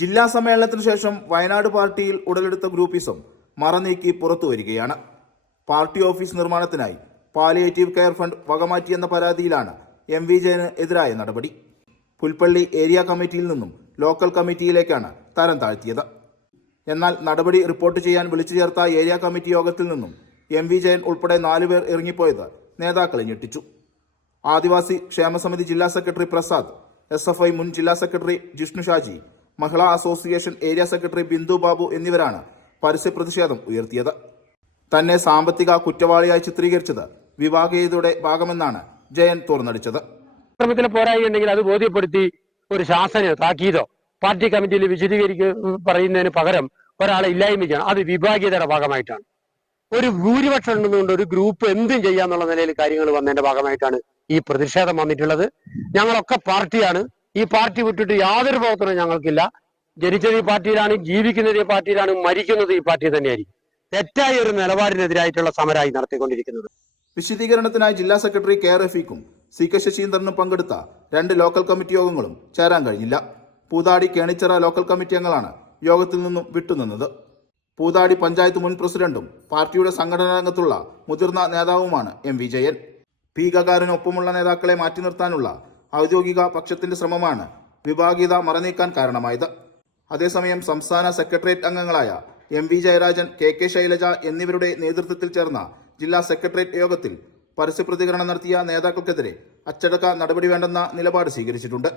ജില്ലാ സമ്മേളനത്തിന് ശേഷം വയനാട് പാർട്ടിയിൽ ഉടലെടുത്ത ഗ്രൂപ്പിസം മറനീക്കി പുറത്തു വരികയാണ്. പാർട്ടി ഓഫീസ് നിർമ്മാണത്തിനായി പാലിയേറ്റീവ് കെയർ ഫണ്ട് വകമാറ്റിയെന്ന പരാതിയിലാണ് എം വി ജയന് എതിരായ നടപടി. പുൽപ്പള്ളി ഏരിയ കമ്മിറ്റിയിൽ നിന്നും ലോക്കൽ കമ്മിറ്റിയിലേക്കാണ് തരം താഴ്ത്തിയത്. എന്നാൽ നടപടി റിപ്പോർട്ട് ചെയ്യാൻ വിളിച്ചു ചേർത്ത ഏരിയ കമ്മിറ്റി യോഗത്തിൽ നിന്നും എം വി ജയൻ ഉൾപ്പെടെ നാലുപേർ ഇറങ്ങിപ്പോയത് നേതാക്കളെ ഞെട്ടിച്ചു. ആദിവാസി ക്ഷേമസമിതി ജില്ലാ secretary Prasad S F I മുൻ ജില്ലാ സെക്രട്ടറി ജിഷ്ണു ഷാജി മഹിളാ association area secretary Bindu Babu എന്നിവരാണ് പരസ്യ പ്രതിഷേധം ഉയർത്തിയത്. തന്നെ സാമ്പത്തിക കുറ്റവാളിയായി ചിത്രീകരിച്ചത് വിഭാഗീയതയുടെ ഭാഗമെന്നാണ് ജയൻ തുറന്നടിച്ചത്. പോരായി ഉണ്ടെങ്കിൽ അത് ബോധ്യപ്പെടുത്തി ഒരു ശാസനയോ താക്കീതോ? പാർട്ടി കമ്മിറ്റിയിൽ വിശദീകരിക്കുക പറയുന്നതിന് പകരം ഒരാളെ ഇല്ലായ്മയ്ക്കാണ്. അത് വിഭാഗീയതയുടെ ഭാഗമായിട്ടാണ്. ഒരു ഭൂരിപക്ഷം ഉണ്ടെന്നുകൊണ്ട് ഒരു ഗ്രൂപ്പ് എന്തും ചെയ്യാന്നുള്ള നിലയിൽ കാര്യങ്ങൾ വന്നതിന്റെ ഭാഗമായിട്ടാണ് ഈ പ്രതിഷേധം വന്നിട്ടുള്ളത്. ഞങ്ങളൊക്കെ പാർട്ടിയാണ്. ഈ പാർട്ടി വിട്ടിട്ട് യാതൊരു പ്രവർത്തനവും ഞങ്ങൾക്കില്ല. ജനിച്ചത് ഈ പാർട്ടിയിലാണ് ജീവിക്കുന്നത് ഈ പാർട്ടിയിലാണ് മരിക്കുന്നത് ഈ പാർട്ടി തന്നെയായിരിക്കും. തെറ്റായ ഒരു നിലപാടിനെതിരായിട്ടുള്ള സമരമായി നടത്തിക്കൊണ്ടിരിക്കുന്നത്. വിശദീകരണത്തിനായി ജില്ലാ സെക്രട്ടറി കെ റഫീഖും സി കെ ശശീന്ദ്രനും പങ്കെടുത്ത രണ്ട് ലോക്കൽ കമ്മിറ്റി യോഗങ്ങളും ചേരാൻ കഴിഞ്ഞില്ല. പൂതാടി കേണിച്ചിറ ലോക്കൽ കമ്മിറ്റി അംഗങ്ങളാണ് യോഗത്തിൽ നിന്നും വിട്ടുനിന്നത്. പൂതാടി പഞ്ചായത്ത് മുൻ പ്രസിഡന്റും പാർട്ടിയുടെ സംഘടനാ രംഗത്തുള്ള മുതിർന്ന നേതാവുമാണ് എം വിജയൻ. പി ഗഗാറിനൊപ്പമുള്ള നേതാക്കളെ മാറ്റി നിർത്താനുള്ള ഔദ്യോഗിക പക്ഷത്തിന്റെ ശ്രമമാണ് വിഭാഗീയത മറനീക്കാൻ കാരണമായത്. അതേസമയം സംസ്ഥാന സെക്രട്ടേറിയറ്റ് അംഗങ്ങളായ M V Jayarajan K K Shailaja എന്നിവരുടെ നേതൃത്വത്തിൽ ചേർന്ന ജില്ലാ സെക്രട്ടേറിയറ്റ് യോഗത്തിൽ പരസ്യപ്രതികരണം നടത്തിയ നേതാക്കൾക്കെതിരെ അച്ചടക്ക നടപടി വേണ്ടെന്ന നിലപാട് സ്വീകരിച്ചിട്ടുണ്ട്.